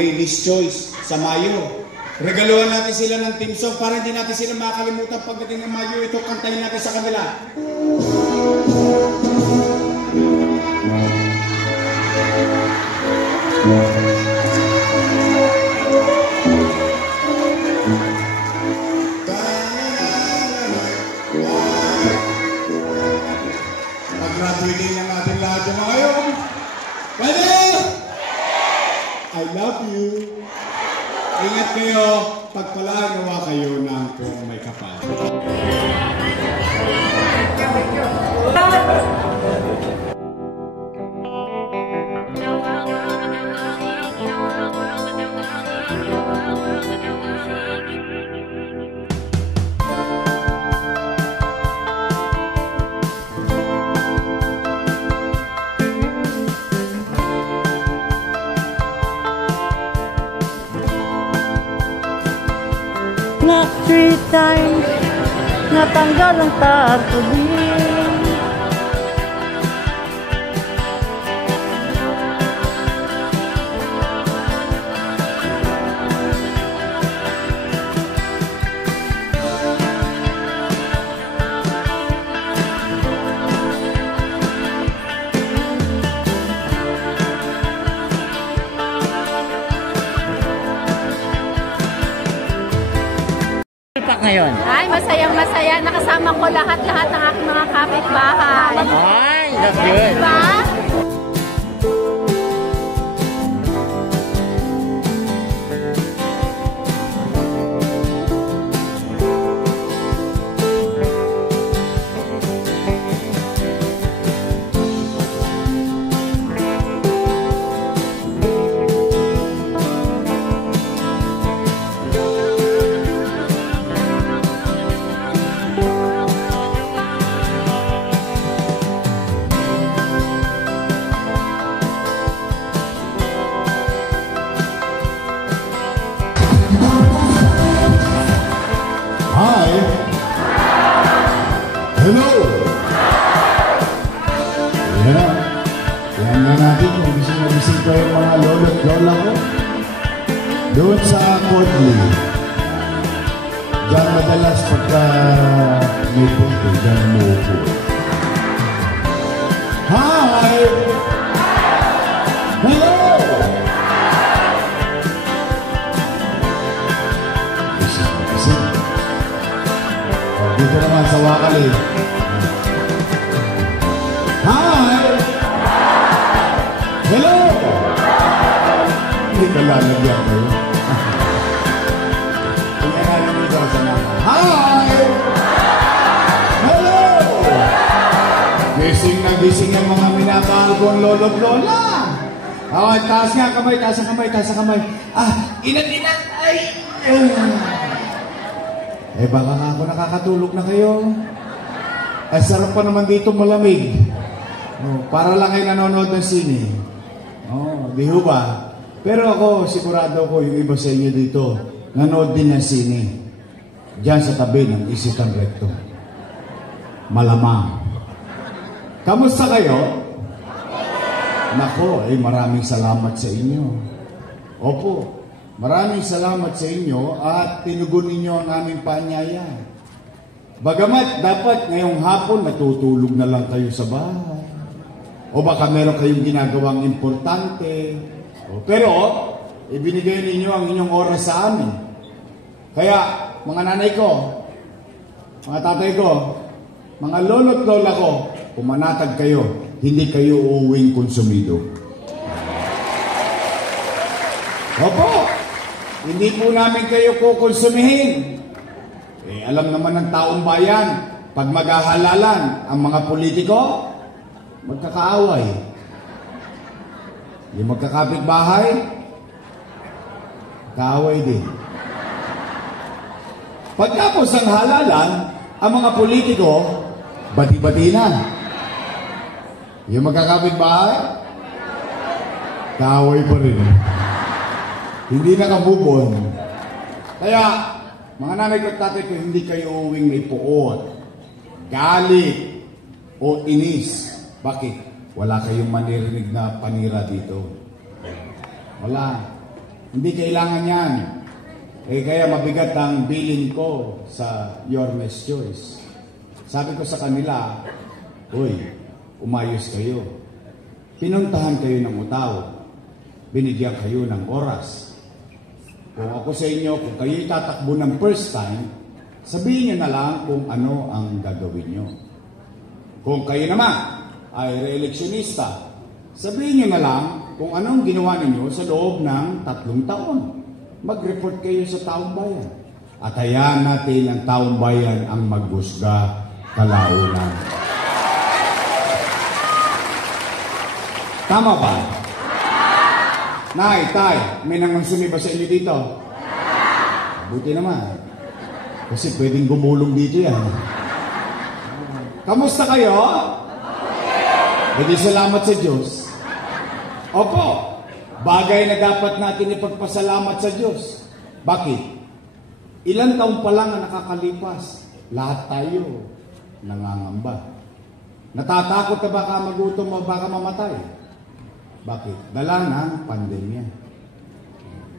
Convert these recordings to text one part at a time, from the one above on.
Ladies' Choice sa Mayo. Regaluhan natin sila ng team song para hindi natin sila makakalimutan pagdating ng Mayo. Ito, kantahin natin sa kanila. Pag-graduating na natin lahat yung mga yun. Pwede! I love you. Ingat kayo. Pagpalaan nawa kayo ng kung may kapal. Na 3 times natanggal ang tatubig. Ngayon. Ay, masayang-masaya. Nakasama ko lahat-lahat ng aking mga kapitbahay. Ay, that's good. Diba? Hi! Hello! Yeah. Yan na natin kung gising ko yung mga lolo at lola ko. Doon sa Kodli. Diyan madalas pagka may punto, diyan umuupo. Hi! Hello! Dito naman sa Wakali. Hi! Hello! Hindi ka lalagyan ko. Hindi nga namin ito sa nama. Hi! Hello! Gising ng mga minamahal kong lolo at lola. Okay, taas nga kamay, taas ang kamay, taas ang kamay. Inat! Ay! Eh baka nga ako nakakatulog na kayo. Eh sarap pa naman dito malamig. Oh, para lang kayo nanonood ng sine. Oh, di ho ba? Pero ako, sigurado ko yung iba sa inyo dito, nanood din ng sine. Diyan sa tabi ng Isitan Recto. Malamang. Kamusta kayo? Nako, maraming salamat sa inyo. Opo. Maraming salamat sa inyo at tinugon ninyo ang aming paanyaya. Bagamat dapat ngayong hapon natutulog na lang kayo sa bahay. O baka meron kayong ginagawang importante. Pero ibinigay ninyo ang inyong oras sa amin. Kaya mga nanay ko, mga tatay ko, mga lolo at lola ko, pumanatag kayo, hindi kayo uuwing konsumido. Opo! Hindi po namin kayo kukonsumihin. Alam naman ng taong bayan, pag maghahalalan ang mga politiko, magkakaaway. Yung magkakapitbahay, kaaway din. Pagkapos ng halalan, ang mga politiko, bati-bati na. Yung magkakapitbahay, kaaway pa rin. Hindi nakabubon. Kaya, mga nanay at tatay ko, hindi kayo uwing may puot, galit, o inis. Bakit? Wala kayong manirinig na panira dito. Wala. Hindi kailangan yan. Kaya mabigat ang bilin ko sa Your Mess Choice. Sabi ko sa kanila, uy, umayos kayo. Pinuntahan kayo ng utaw. Binigyan kayo ng oras. Kung ako sa inyo, kung kayo tatakbo ng first time, sabihin nyo na lang kung ano ang gagawin nyo. Kung kayo naman ay re-electionista, sabihin nyo na lang kung anong ginawa ninyo sa loob ng 3 taon. Mag-report kayo sa taong bayan. At hayaan natin ang taong bayan ang maghusga kalaunan. Tama ba? Nay, tay, may nangansumi ba sa inyo dito? Buti naman. Kasi pwedeng gumulong dito yan. Kamusta kayo? Hindi salamat sa Diyos. Opo, bagay na dapat natin ipagpasalamat sa Diyos. Bakit? Ilang taon pa lang ang nakakalipas. Lahat tayo nangangamba. Natatakot na baka magutom o baka mamatay. Bakit? Dala ng pandemya.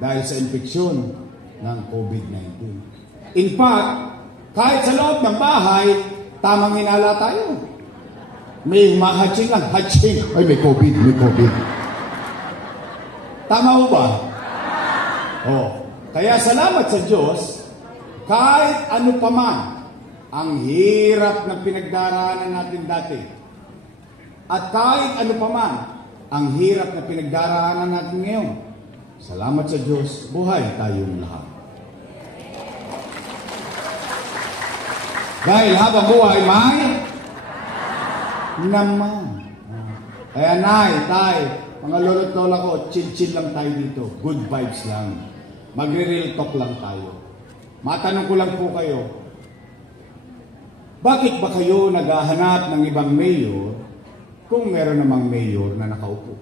Dahil sa infeksyon ng COVID-19. In fact, kahit sa loob ng bahay, tamang hinala tayo. May humahatching lang. Hatching. Ay, may COVID, may COVID. Tama ho ba? Oh. Kaya salamat sa Diyos, kahit ano pa man ang hirap ng pinagdaraanan natin dati. At kahit ano pa man ang hirap na pinagdaraanan natin ngayon, salamat sa Diyos, buhay tayong lahat. Dahil habang buhay, may naman. Kaya nay, tay, mga lolo't lola ko, chill-chill lang tayo dito. Good vibes lang. Magre-real talk lang tayo. Matanong ko lang po kayo, bakit ba kayo naghahanap ng ibang mayor kung meron namang mayor na nakaupo?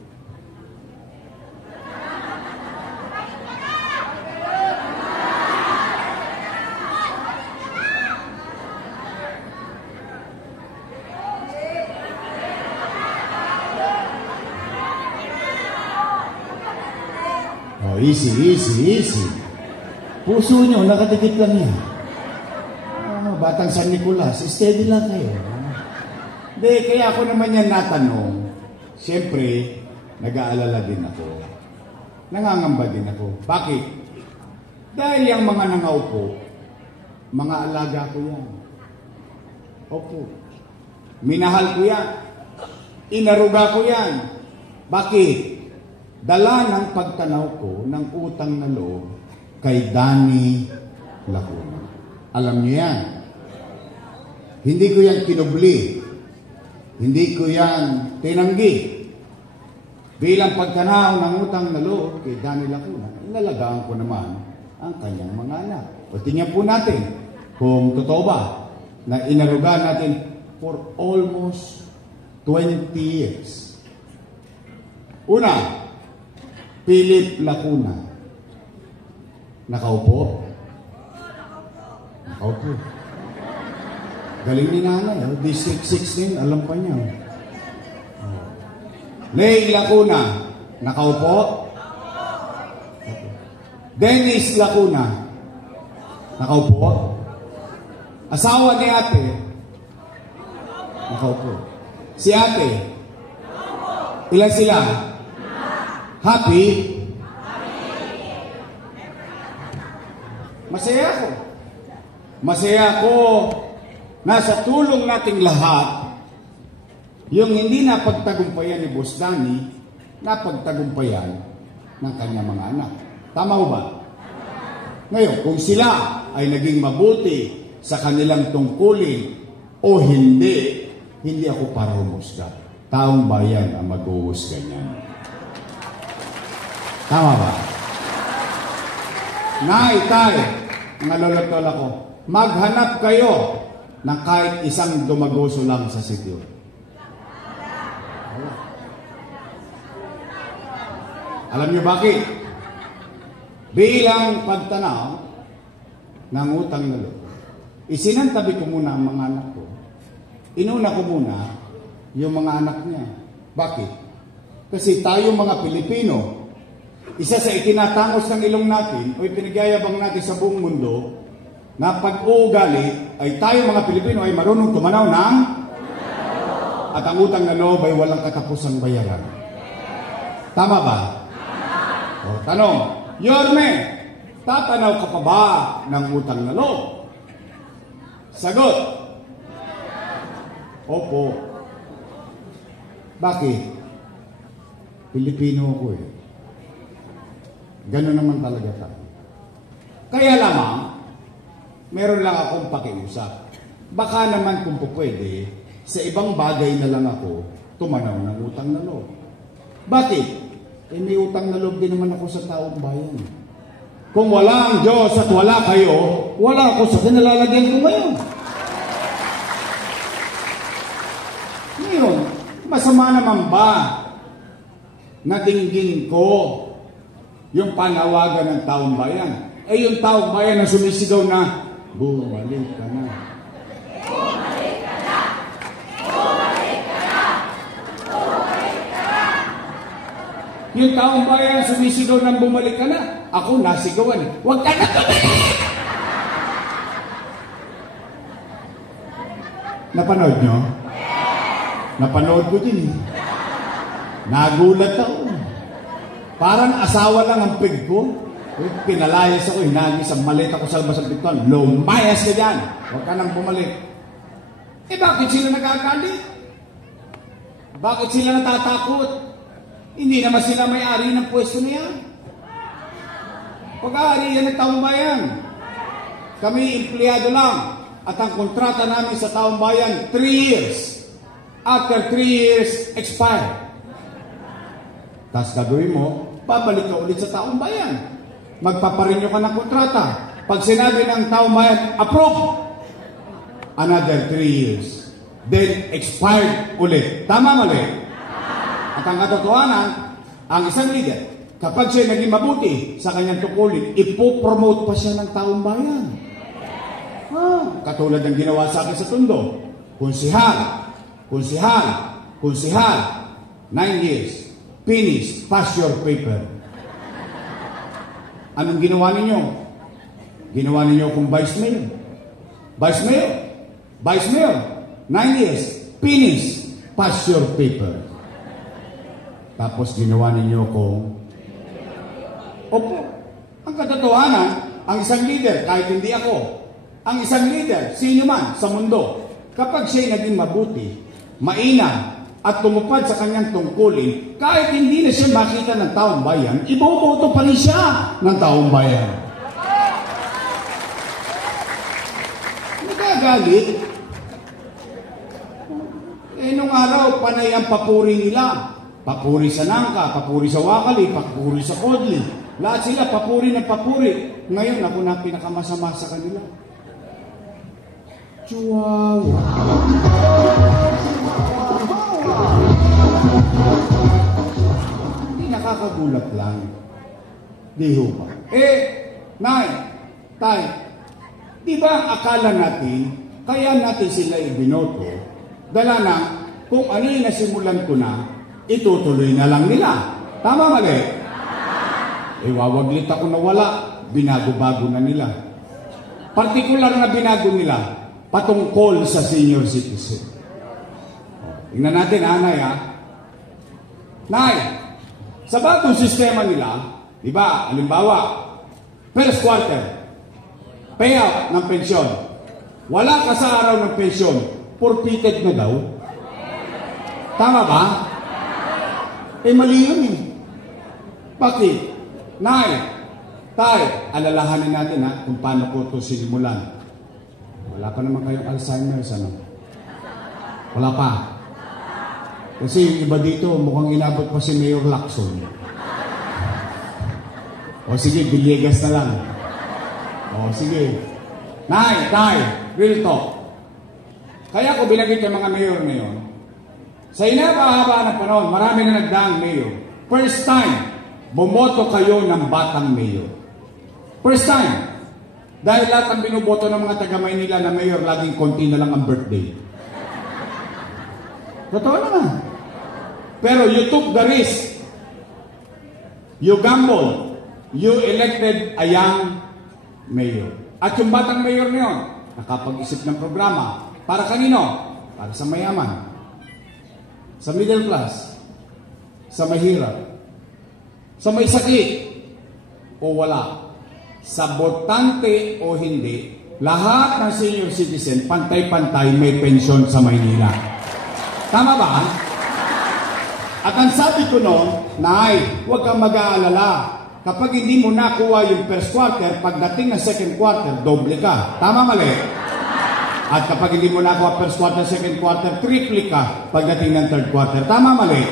Oh, easy. Puso nyo, nakadikit lang yan. Batang San Nicolas, steady lang kayo. Hindi, kaya ako naman yan natanong. Siyempre, nag-aalala din ako. Nangangamba din ako. Bakit? Dahil yung mga nangaupo, mga alaga ko yan. Opo. Minahal ko yan. Inaruga ko yan. Bakit? Dala ng pagtanaw ko ng utang na loob kay Danny Lacuna. Alam niyo yan. Hindi ko yan kinubli. Hindi ko yan tinanggi. Bilang pagtanaw ng utang na loob kay Danny Lacuna, inalagaan ko naman ang kanyang mga anak. O tingnan po natin kung totoo ba na inaruga natin for almost 20 years. Una, Philip Lacuna. Nakaupo? Nakaupo. Galing ni nanay. District 16, alam pa niya. Lay Lacuna. Nakaupo? Dennis Lacuna. Nakaupo? Asawa ni ate? Nakaupo. Si ate? Ilan sila? Happy? Masaya ako. Masaya ako na sa tulong nating lahat, yung hindi napagtagumpayan ni Boss Danny, napagtagumpayan ng kanyang mga anak. Tama ho ba? Ngayon, kung sila ay naging mabuti sa kanilang tungkulin o hindi, hindi ako para humusga. Taong bayan ang mag-uusga niyan. Tama ba? Nay, tay, mga lolo't lola ko, maghanap kayo ng kahit isang dumagoso lang sa sityo. Alam niyo bakit? Bilang pagtanaw ng utang na loob, isinantabi ko muna ang mga anak ko. Inuna ko muna yung mga anak niya. Bakit? Kasi tayo mga Pilipino, isa sa itinatangos ng ilong natin o ipinagayabang natin sa buong mundo na pag-uugali ay tayo mga Pilipino ay marunong tumanaw ng at ang utang na loob ay walang katapusang bayaran. Tama ba? O, tanong, Yorme, tatanaw ka pa ba ng utang na loob? Sagot, opo. Bakit? Pilipino ako eh. Gano'n naman talaga tayo. Kaya lamang, meron lang akong pakiusap. Baka naman kung pwede, sa ibang bagay na lang ako tumanaw ng utang na loob. Bakit? Eh may utang na loob din naman ako sa taong bayan. Kung wala ang Diyos at wala kayo, wala ako sa kinalalagyan ko ngayon. Ngayon, masama naman ba na dinggin ko yung panawagan ng taong bayan? Eh yung taong bayan na sumisigaw na, bumalik ka na. Bumalik ka na! Bumalik ka na! Bumalik ka na! Yung taong bayan sumisigaw ng bumalik ka na, ako nasigawan. Huwag ka na bumalik! Napanood nyo? Napanood ko din eh. Nagulat ako. Parang asawa lang ang pig ko. Pinalayas ako, hinagis ang maleta ko sa labas ng pintuan. Lumayas ka dyan. Huwag ka nang bumalik. Eh bakit sila nagagalit? Bakit sila natatakot? Hindi naman sila may-ari ng pwesto na yan. Pag-aari yan ng taong bayan. Kami empleyado lang. At ang kontrata namin sa taong bayan, 3 years. After 3 years, expire. Tapos gagawin mo, babalik ka ulit sa taong bayan. Magpaparinyo ka ng kontrata. Pag sinabi ng taong bayan, approve! Another 3 years. Then, expired ulit. Tama mali? At ang katotohanan, ang isang leader, kapag siya naging mabuti sa kanyang tukulin, ipopromote pa siya ng taong bayan. Katulad ng ginawa sa akin sa Tondo. Konsihal, 9 years. Finish, pass your paper. Anong ginawa ninyo? Ginawa ninyo akong vice mayor. Vice mayor, 9 years. Finish, pass your paper. Tapos ginawa ninyo akong opo. Ang katotohanan, ang isang leader, kahit hindi ako, ang isang leader, sino man sa mundo, kapag siya'y naging mabuti, mainam, at tumupad sa kanyang tungkulin, kahit hindi na siya makita ng taong bayan, iboboto pa rin siya ng taong bayan. Nagagalit. Eh, nung araw, panay ang papuri nila. Papuri sa Nangka, papuri sa Wakali, papuri sa Kodli. Lahat sila, papuri ng papuri. Ngayon, ako na pinakamasama sa kanila. Chihuahua. Hindi nakakagulat lang. Di ho ba? Nay, tay, di ba ang akala natin, kaya natin sila ibinoto, dala na, kung ano yung nasimulan ko na, itutuloy na lang nila. Tama mali? Wawaglit ako na wala, binago-bago na nila. Partikular na binago nila, patungkol sa senior citizen. Tingnan natin, Nay, ha? Nay, sa bagong sistema nila, di ba, halimbawa, first quarter, payout ng pensyon. Wala ka sa araw ng pensyon, forfeited na daw. Tama ba? Mali yun eh. Bakit? Nay, tay, alalahanin natin ha, kung paano ko ito sinimulan. Wala pa naman kayong Alzheimer's, ano? Wala pa. Kasi yung iba dito, mukhang inabot pa si Mayor Lacson. O sige, Villegas na lang. O sige. Nay, tay, real talk. Kaya ko binagit yung mga mayor ngayon. Sa inabahaba ng panahon, marami na nagdaang mayor. First time, bumoto kayo ng batang mayor. First time. Dahil lahat ang binuboto ng mga taga-Maynila na mayor, laging konti na lang ang birthday. Totoo naman. Pero you took the risk. You gambled. You elected a young mayor. At yung batang mayor na yun, nakapag-isip ng programa. Para kanino? Para sa mayaman. Sa middle class. Sa mahirap. Sa may sakit. O wala. Sa botante o hindi, lahat ng senior citizen, pantay-pantay may pensyon sa Maynila. Tama ba? At ang sabi ko noon, Nay, huwag kang mag-aalala. Kapag hindi mo nakuha yung first quarter, pagdating ng second quarter, doble ka. Tama, mali? At kapag hindi mo nakuha first quarter, second quarter, triple ka pagdating ng third quarter. Tama, mali?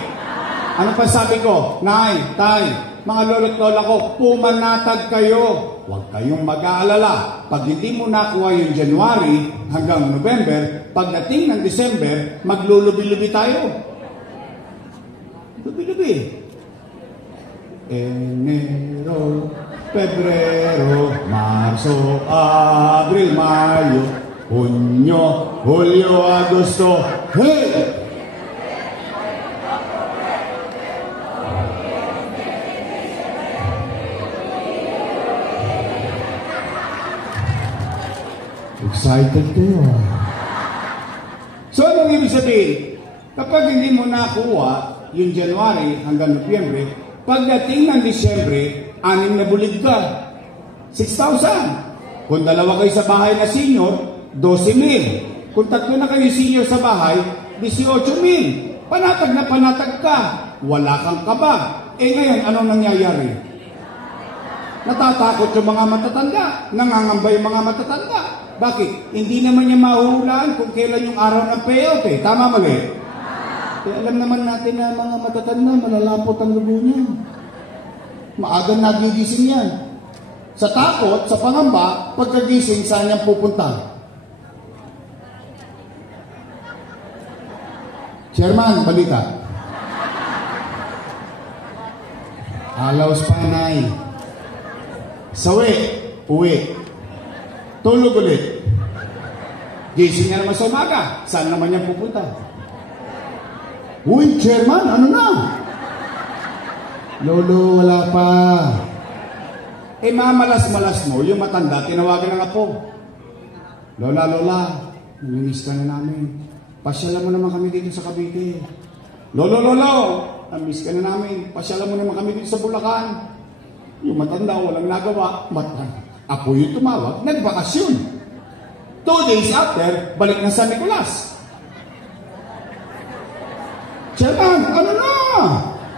Ano pa sabi ko? Nay, Tay, mga lolo't lola ko, pumanatag kayo. Huwag kayong mag-aalala. Pag hindi mo nakuha yung January hanggang November, pagdating ng December, maglulubi-lubi tayo. Lubi-lubi. Enero, Pebrero, Marso, Abril, Mayo, Junio, Julio, Agosto. Hey! Excited kayo. So, anong ibig sabihin? Kapag hindi mo nakuha yung January hanggang Nobyembre, pagdating ng Disyembre, 6 na bulig ka. 6,000. Kung dalawa kayo sa bahay na senior, 12,000. Kung tatlo na kayo senior sa bahay, 18,000. Panatag na panatag ka. Wala kang kaba. Eh ngayon, anong nangyayari? Natatakot yung mga matatanda. Nangangamba yung mga matatanda. Bakit? Hindi naman niya mahuhulaan kung kailan yung araw ng payout eh. Tama, mali? Kaya alam naman natin na mga matatanda, malalapot ang lubo niya. Maagang nagigising yan. Sa takot, sa pangamba, pagkagising, saan niyang pupunta? Chairman, balita. Alaws panay. Sawi, uwi. Tulog ulit. Gising niya naman sa umaga. Saan naman niyang pupunta? Uy, Chairman, ano na? Lolo, wala pa. Eh, mamalas-malas mo, yung matanda, tinawagan ng apo. Lola, namimiss ka na namin. Pasyalan mo naman kami dito sa Cavite. Lolo, namimiss ka na namin. Pasyalan mo naman kami dito sa Bulacan. Yung matanda, walang nagawa. Apo yung tumawag, nagbakasyon. 2 days after, balik na San Nicolas. Chairman, ano na?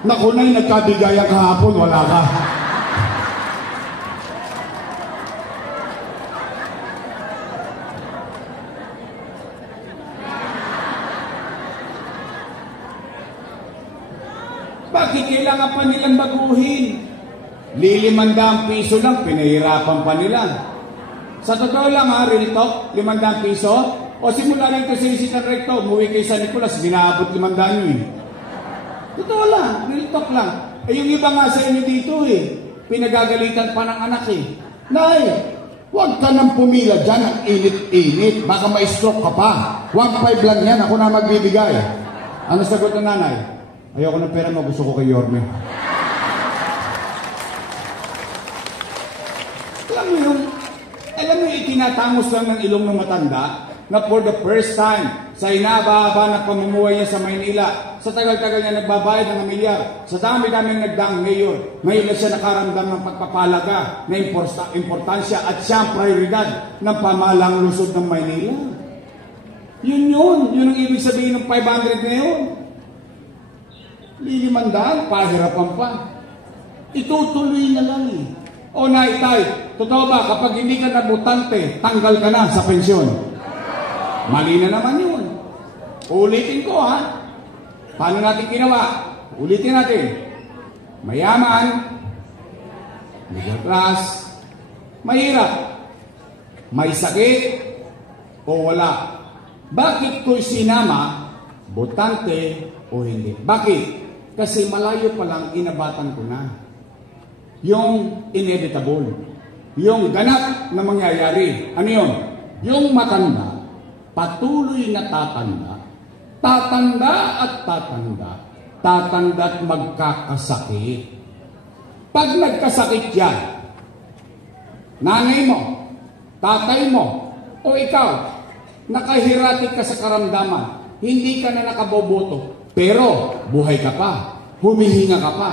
Naku na yung nagkabigaya kahapon, wala ka. Bakit kailangan pa nilang baguhin? 500 piso lang, pinahirapan pa nila. Sa totoo lang ha, real talk, 500 piso? O simula rito sa Isitan Recto, umuwi kay San Nicolas, ginaabot 500 nyo eh. Totoo lang, real talk lang. Eh yung iba nga sa inyo dito eh, pinagagalitan pa ng anak eh. Nay, huwag ka nang pumila dyan, ang init-init, baka ma-stroke ka pa. 1.5 lang yan, ako na magbibigay. Ano sagot ng nanay? Ayoko ng pera mo, gusto ko kay Yorme. Alam mo yung itinatangos lang ng ilong ng matanda na for the first time sa inaba-aba ng pamumuhay niya sa Maynila, sa tagal-tagal niya nagbabayad ng milyar, sa dami-daming nagdaang mayor, ngayon na siya nakaramdam ng pagpapalaga na importansya at siya ang prioridad ng pamahalang lungsod ng Maynila. Yun ang ibig sabihin ng 500 na yun. 500, pahirapan pa. Itutuloy na lang eh. O naitay, totoo ba kapag hindi ka nabutante, tanggal ka na sa pensyon? Mali na naman yun. Ulitin ko ha. Paano natin ginawa? Ulitin natin. Mayaman, middle class, mahirap, may sakit, o wala. Bakit ko sinama, butante o hindi? Bakit? Kasi malayo pa lang inabatan ko na. Yung inevitable. Yung ganap na mangyayari. Ano yun? Yung matanda, patuloy na tatanda, tatanda at magkakasakit. Pag nagkasakit yan, nanay mo, tatay mo, o ikaw, nakahiratik ka sa karamdaman, hindi ka na nakaboboto, pero buhay ka pa, humihinga ka pa,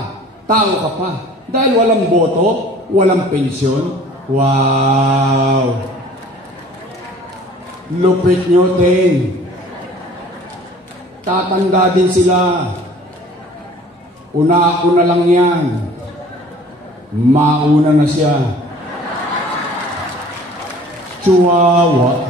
tao ka pa, dahil walang boto, walang pensyon. Wow! Lupit nyo, Ting. Tatanda din sila. Una-una lang yan. Mauna na siya. Chihuahua.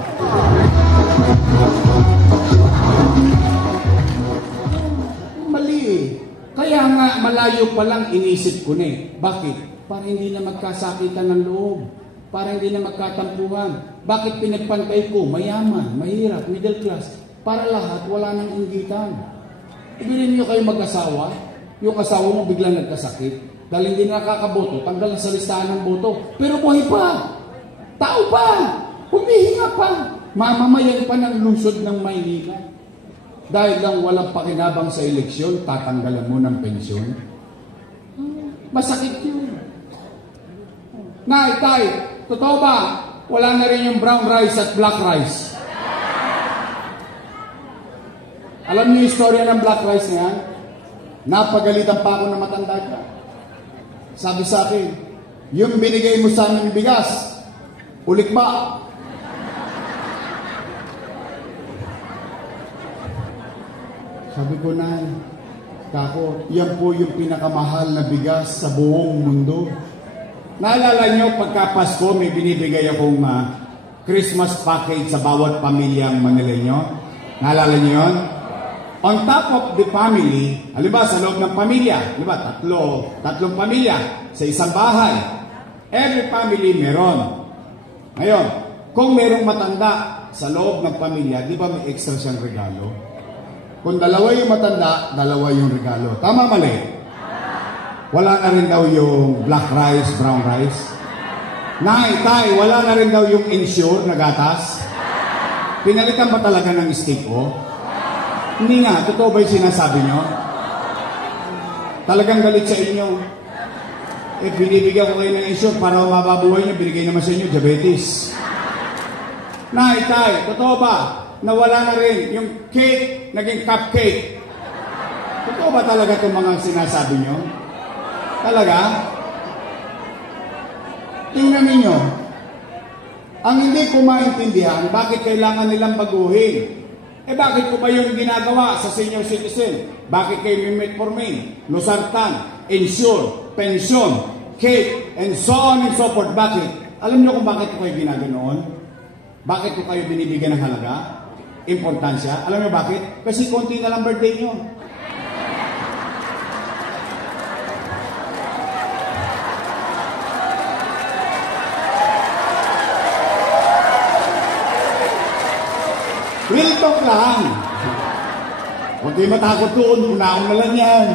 Mali eh. Kaya nga malayo pa lang inisip ko na eh. Bakit? Para hindi na magkasakitan ng loob. Para hindi na magkatampuhan. Bakit pinagpantay ko? Mayaman, mahirap, middle class. Para lahat wala nang inggitan. Ibilin niyo kayo mag-asawa. Yung asawa mo biglang nagkasakit. Dahil hindi nakakaboto, tanggal na sa listahan ng boto. Pero buhay pa. Tao pa. Humihinga pa. Mamamayan pa ng lungsod ng Maynila. Dahil lang walang pakinabang sa eleksyon, tatanggalan mo ng pensyon. Masakit yun. Nay, tay, totoo ba? Wala na rin yung brown rice at black rice. Alam niyo yung istorya ng black rice na yan? Napagalitan pa ako na matanda ka. Sabi sa akin, yung binigay mo sa aming bigas, ulik ba? Sabi ko na, kako, yan po yung pinakamahal na bigas sa buong mundo. Naalala nyo, pagka Pasko, may binibigay akong Christmas package sa bawat pamilyang Manileño. Naalala nyo yun? On top of the family, halimbawa sa loob ng pamilya, halimbawa tatlong pamilya sa isang bahay. Every family meron. Ngayon, kung merong matanda sa loob ng pamilya, di ba may extra siyang regalo? Kung dalawa yung matanda, dalawa yung regalo. Tama, mali? Wala na rin daw yung black rice, brown rice. Nay, tay, wala na rin daw yung insure na gatas. Pinalitan ba talaga ng steak o? Hindi nga, totoo ba yung sinasabi nyo? Talagang galit sa inyo. Eh, binibigyan ko kayo ng insure para mababuhay nyo, binigay naman sa inyo, diabetes. Nay, tay, totoo ba na wala na rin yung cake, naging cupcake? Totoo ba talaga itong mga sinasabi nyo? Talaga? Tingnan ninyo. Ang hindi ko maintindihan, bakit kailangan nilang baguhin? Eh bakit ko ba yung ginagawa sa senior citizen? Bakit kayo may metformin, losartan, insure, pension, cake, and so on and so forth? Bakit? Alam niyo kung bakit ko kayo ginaganoon? Bakit ko kayo binibigyan ng halaga? Importansya? Alam niyo bakit? Kasi konti na lang birthday niyo. Real talk lang. Huwag kayo matakot doon, unaon na lang yan.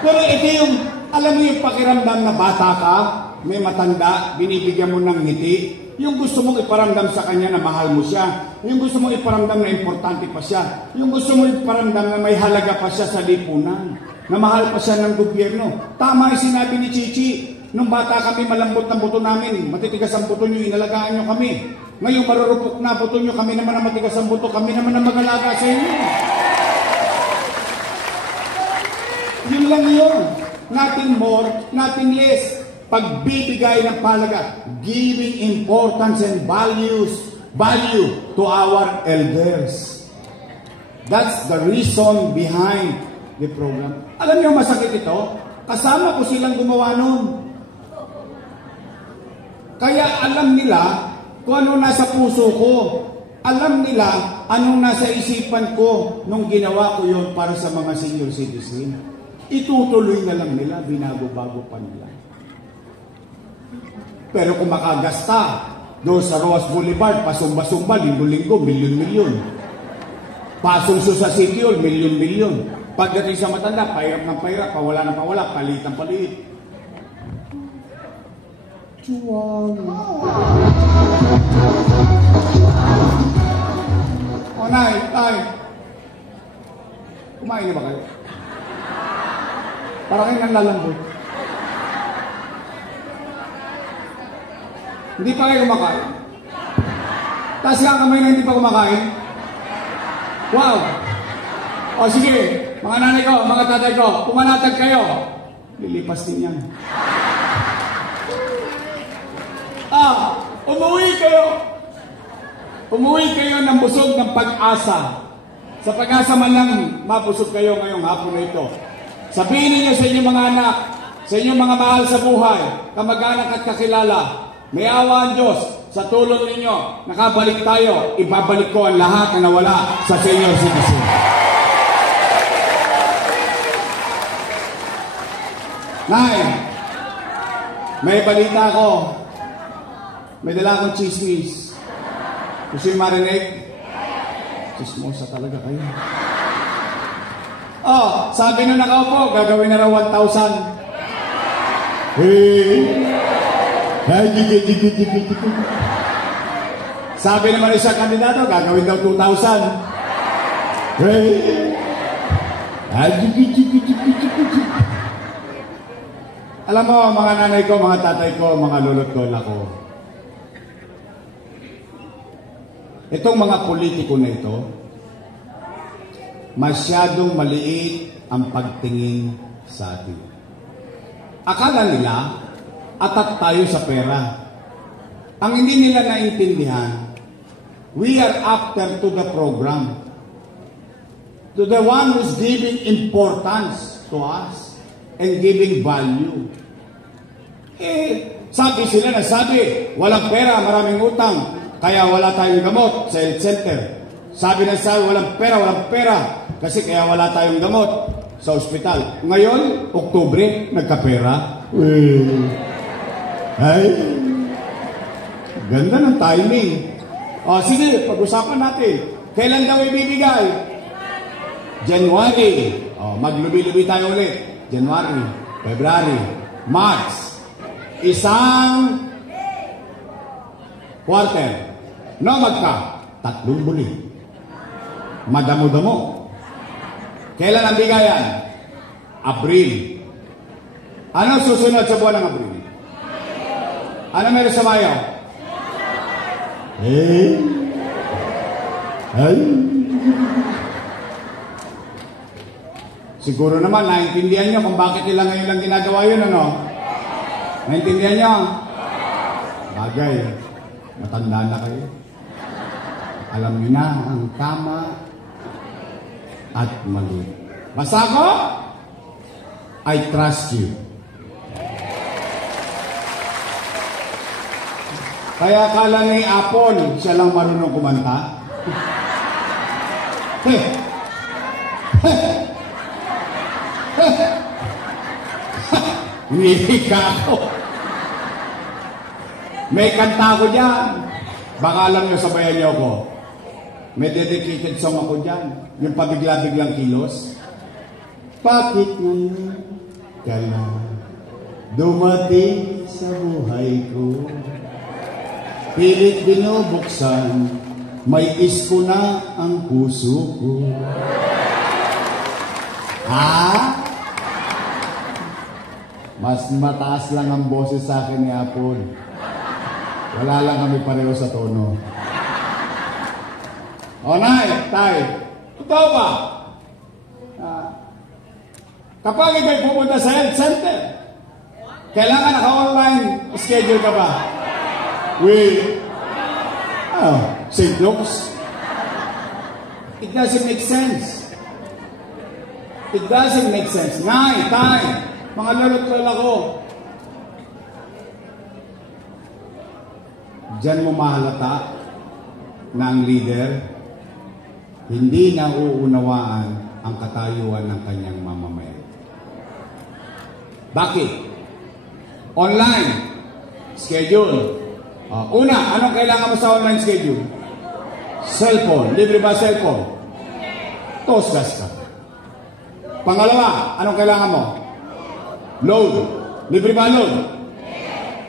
Pero ito yung, alam mo yung pakiramdam na bata ka, may matanda, binibigyan mo ng ngiti, yung gusto mong iparamdam sa kanya na mahal mo siya, yung gusto mong iparamdam na importante pa siya, yung gusto mong iparamdam na may halaga pa siya sa lipunan, na mahal pa siya ng gobyerno. Tama yung sinabi ni Chichi, nung bata kami, malambot ang buto namin, matitigas ang buto nyo, inalagaan nyo kami. Ngayon, marurupok na buto nyo, kami naman ang matigas ang buto, kami naman ang mag-alaga sa inyo. Yun lang yun. Nothing more, nothing less. Pagbibigay ng palaga, giving importance and value to our elders. That's the reason behind the program. Alam niyo masakit ito? Kasama ko silang gumawa nun. Kaya alam nila kung ano nasa puso ko. Alam nila anong nasa isipan ko nung ginawa ko yun para sa mga senior citizen. Itutuloy na lang nila, binago-bago pa nila. Pero kung makagasta doon sa Roas Boulevard, pasumba-sumba, linggo-linggo, milyon-milyon. Pasungso sa City Hall, milyon-milyon. Pagdating sa matanda, pahirap ng pahirap, pawala ng pawala, palit ng palit. Chuwang. O, Nay, kumain na ba kayo? Para kayo nang lalambot. Hindi pa kayo kumakain? Taas nga ang kamay na hindi pa kumakain? Wow! O sige, mga nanay ko, mga tatay ko, pumanatag kayo. Lilipas din yan. Umuwi kayo. Umuwi kayo ng busog ng pag-asa. Sa pag-asa man lang, mabusog kayo ngayong hapon na ito. Sabihin niyo sa inyong mga anak, sa inyong mga mahal sa buhay, kamag-anak at kakilala, may awa ang Diyos sa tulong ninyo. Nakabalik tayo, ibabalik ko ang lahat na nawala sa senior citizen. Nay, may balita ko. May dala akong chismis. Gusto yung marinig? Chismosa talaga kayo. Sabi nung nakaupo, gagawin na raw 1,000. Sabi naman isang kandidato, gagawin daw 2,000. Alam mo, mga nanay ko, mga tatay ko, mga lolo't lola ko, itong mga politiko na ito, masyadong maliit ang pagtingin sa atin. Akala nila, atat tayo sa pera. Ang hindi nila naintindihan, we are after to the program. To the one who's giving importance to us and giving value. Sabi sila na sabi, walang pera, maraming utang. Kaya wala tayong gamot sa health center. Sabi walang pera, kasi kaya wala tayong gamot sa ospital. Ngayon, Oktubre, nagkapera. Ay, ganda ng timing. Sige, pag-usapan natin. Kailan daw ibibigay? January. Maglubi-lubi tayo ulit. January, February, March. Isang quarter. Magka 3 bulan. Madamo-damo. Kailan ang bigayan? Abril. Ano susunod sa buwan ng Abril? Ano meron sa Mayo? Siguro naman, naintindihan nyo kung bakit nila ngayon lang ginagawa yun, ano? Naintindihan nyo? Bagay. Matanda na kayo. Alam niyo na ang tama at mali. Basta ako, I trust you. Kaya akala ni Apple, siya lang marunong kumanta. Hinihika ako. May kanta ko dyan. Baka alam nyo, sabayan nyo ako. May dedicated song ako dyan. Yung pabigla-biglang kilos. Bakit ngayon ka na dumating sa buhay ko? Pilit binubuksan, may isko na ang puso ko. Mas mataas lang ang boses sa akin ni Apple. Wala lang kami pareho sa tono. Nay, tay, totoo ba? Kapag ikay pupunta sa health center, kailangan naka-online schedule ka ba? St. Luke's? It doesn't make sense. It doesn't make sense. Nay, tay, mga lolo't-lola ko, diyan mo mahalata na ang leader hindi na uunawaan ang katayuan ng kanyang mamamayan. Bakit? Online schedule. Una, anong kailangan mo sa online schedule? Cellphone. Libre ba cellphone? Tosgas ka. Pangalawa, anong kailangan mo? Load. Libre ba load?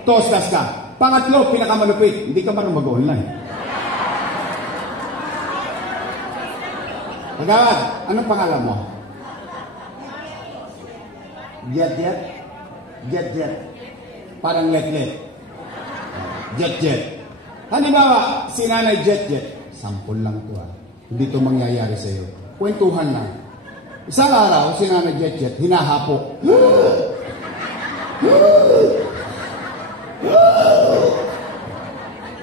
Tosgas ka. Pangatlo, pinakamalupit, hindi ka marunong mag-online. Kagawad, anong pangalan mo? Jet. Parang let. Jet. Halimbawa, si Nanay Jet. Sampol lang to Hindi to mangyayari sa iyo. Kwentuhan lang. Isang araw, si Nanay Jet, hinahapo.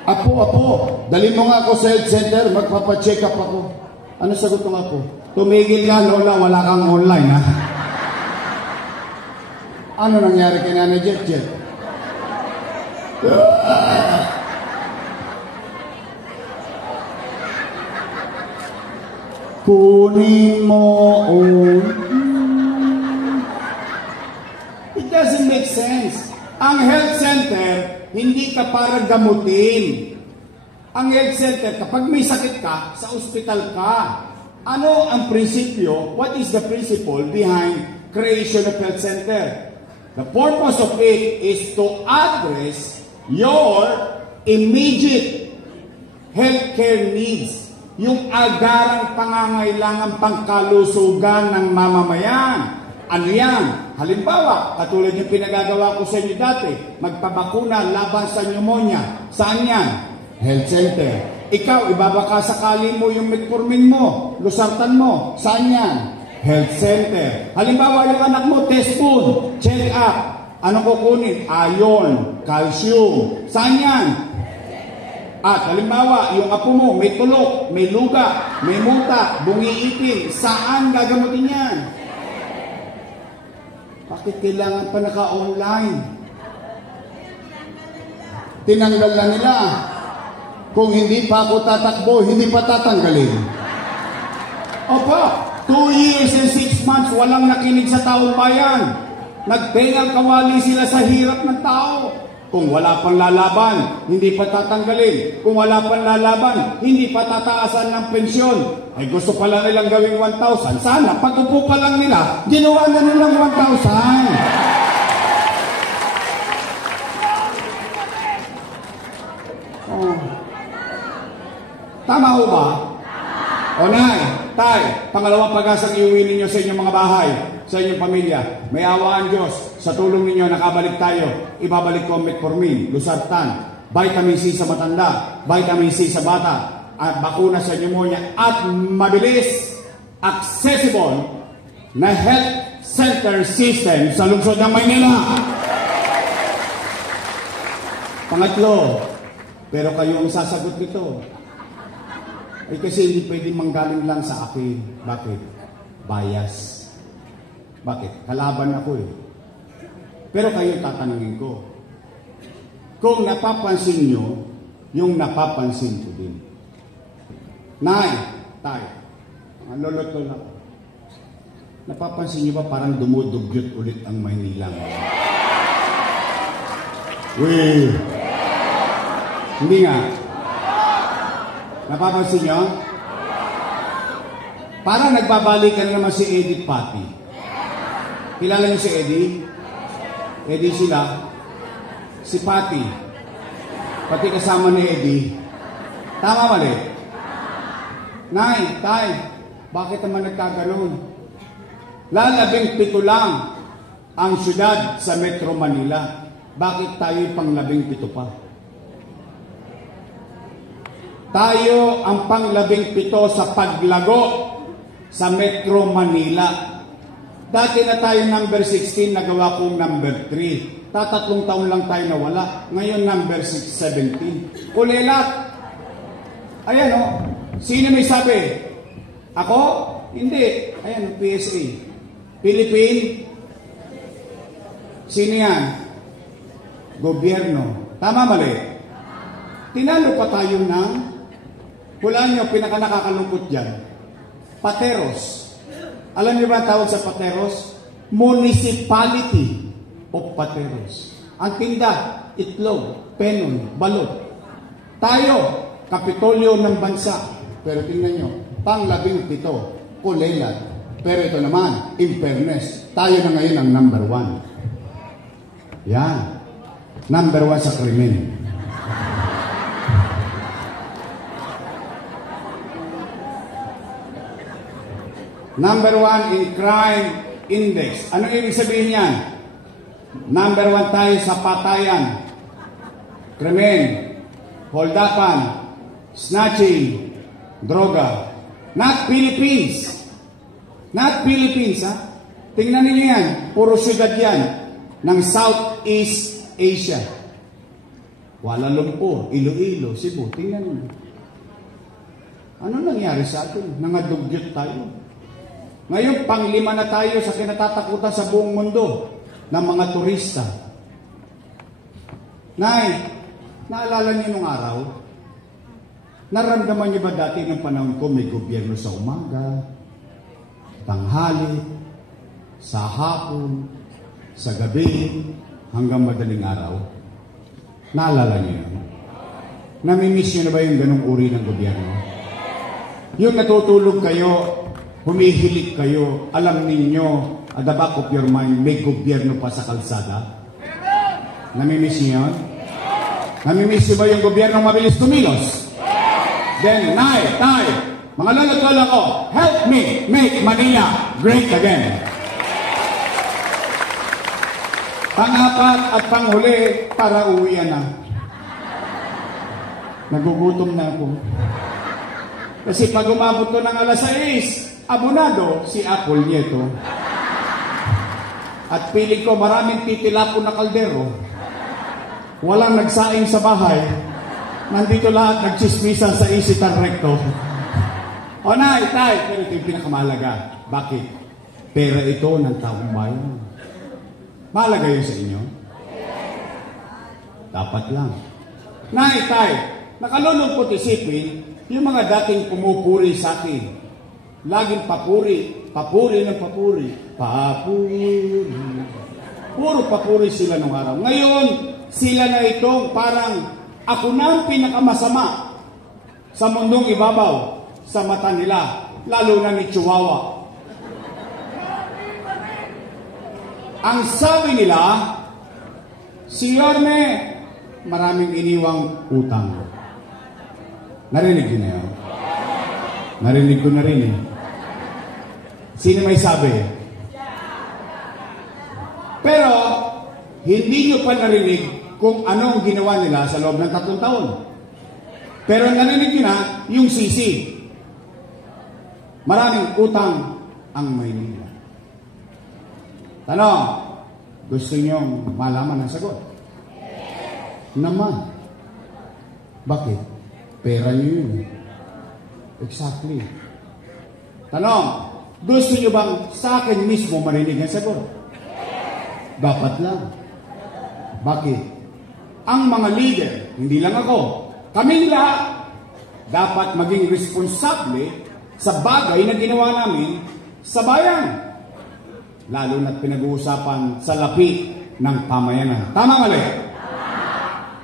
Apo, dali mo nga ako sa health center, magpapacheck up ako. Ano sagot ng apo? Tumigil ka, Lola, wala kang online, ha? Ano nangyari kay Nanay Jet? Kunin mo, It doesn't make sense. Ang health center, hindi ka para gamutin. Ang health center, kapag may sakit ka, sa ospital ka. Ano ang prinsipyo? What is the principle behind creation of health center? The purpose of it is to address your immediate healthcare needs. Yung agarang pangangailangan pangkalusugan ng mamamayan. Ano yan? Halimbawa, katulad yung pinagagawa ko sa inyo dati, magpabakuna laban sa pneumonia. Saan yan? Health center. Ikaw, ibabaka sakali mo yung metformin mo, losartan mo. Saan yan? Health center. Halimbawa, yung anak mo, test spoon, check up. Ano kukunin? Iron, calcium. Saan yan? At halimbawa, yung apo mo, may tulok, may luga, may muta, bungi-ipin. Saan gagamutin yan? Bakit kailangan pa naka-online? Tinanggal na nila. Kung hindi pa ako tatakbo, hindi pa tatanggalin. Opo, 2 years and 6 months, walang nakinig sa taong bayan. Nagtengang kawali sila sa hirap ng tao. Kung wala pang lalaban, hindi pa tatanggalin. Kung wala pang lalaban, hindi pa tataasan ng pensyon. Ay gusto pala nilang gawing 1,000. Sana, pag upo pa lang nila, ginawa na nilang 1,000. Tama ho ba? O nay, tay, pangalawang pag-asang iuwi ninyo sa inyong mga bahay, sa inyong pamilya. May awaan Diyos, sa tulong ninyo nakabalik tayo. Ibabalik ko ang metformin, losartan, vitamin C sa matanda, vitamin C sa bata, at bakuna sa pneumonia, at mabilis, accessible na health center system sa lungsod ng Maynila. Pangatlo, pero kayo ang sasagot nito. Ay kasi hindi pwede manggaling lang sa akin. Bakit? Bias. Bakit? Kalaban ako eh. Pero kayo tatanungin ko. Kung napapansin nyo, yung napapansin ko din. Nay, tay, ang lolot-lolo ako. Napapansin nyo ba parang dumudugyot ulit ang Maynila? Weh! Hindi nga. Napapansin nyo? Parang nagbabalikan naman si Edith Pati. Kilala niyo si Eddie? Eddie sila. Si Pati. Pati kasama ni Eddie. Tama mali? Nay, tay, bakit naman nagkaganon? 17 lang ang syudad sa Metro Manila. Bakit tayo pang 17 pa? Tayo ang pang-17 sa paglago sa Metro Manila. Dati na tayo number 16, nagawa kong number 3. Tatatlong taon lang tayo nawala. Ngayon number 17. Kulelat. Ayan o. Sino may sabi? Ako? Hindi. Ayan, PSA. Philippine? Sino yan? Gobyerno. Tama mali? Tinalo pa tayo ng hulaan nyo, pinaka-nakakalungkot dyan. Pateros. Alam niyo ba ang tawag sa Pateros? Municipality of Pateros. Ang tinda, itlog, penon, balot. Tayo, Kapitolyo ng bansa. Pero tingnan nyo, pang-17, kulelat. Pero ito naman, in fairness, tayo na ngayon ang number 1. Yan. Number 1 sa krimen. Number 1 in crime index. Ano ibig sabihin yan? Number 1 tayo sa patayan. krimen, holdapan, snatching, droga. Not Philippines. Not Philippines, ha? Tingnan ninyo yan. Puro syudad yan ng Southeast Asia. Kuala Lumpur, Iloilo, Cebu. Tingnan ninyo. Ano nangyari sa atin? Nangadugyot tayo. Ngayon, panglima na tayo sa kinatatakutan sa buong mundo ng mga turista. Nay, naalala niyo nung araw? Naramdaman niyo ba dati ng panahon ko may gobyerno sa umaga, tanghali, sa hapon, sa gabi, hanggang madaling araw? Naalala niyo yun? Namimiss niyo na ba yung ganong uri ng gobyerno? Yung natutulog kayo, humihilik kayo, alam ninyo, at the back of your mind, may gobyerno pa sa kalsada? Namimiss niyo yun? Namimiss niyo ba yung gobyerno mabilis kumilos? Then, Nay, Tay, mga lalagola ko, help me make Manila great again. Pang-apat at panghuli, para uwian na. Nagugutom na ako. Kasi pag umabot ko ng alas 6, abonado si Apple Nieto. At piling ko maraming titilapon na kaldero. Walang nagsaing sa bahay. Nandito lahat nagchismisan sa isitan recto. O Nay, Tay, pero ito yung pinakamahalaga. Bakit? Pera ito ng taong bayan. Mahalaga yun sa inyo? Dapat lang. Nay, Tay, nakalulungkot isipin yung mga dating pumupuri sa akin. Laging papuri, papuri ng papuri, papuri. Puro papuri sila nung araw. Ngayon, sila na itong parang ako na ang pinakamasama sa mundong ibabaw sa mata nila, lalo na ni Chihuahua. Ang sabi nila, si Yorme, maraming iniwang utang. Narinig yun na yun? Narinig ko na rin eh. Sino may sabi? Pero, hindi nyo pa narinig kung ano ang ginawa nila sa loob ng 3 taon. Pero narinig nyo na yung sisi. Maraming utang ang Maynila. Tanong, gusto nyo malaman ang sagot? Naman. Bakit? Pera nyo yun. Exactly. Tanong, gusto nyo bang sa akin mismo marinig ang sagot? Dapat lang. Bakit? Ang mga leader, hindi lang ako, kaming lahat, dapat maging responsable sa bagay na ginawa namin sa bayan. Lalo na't pinag-uusapan sa lapi ng pamayanan. Tama mali?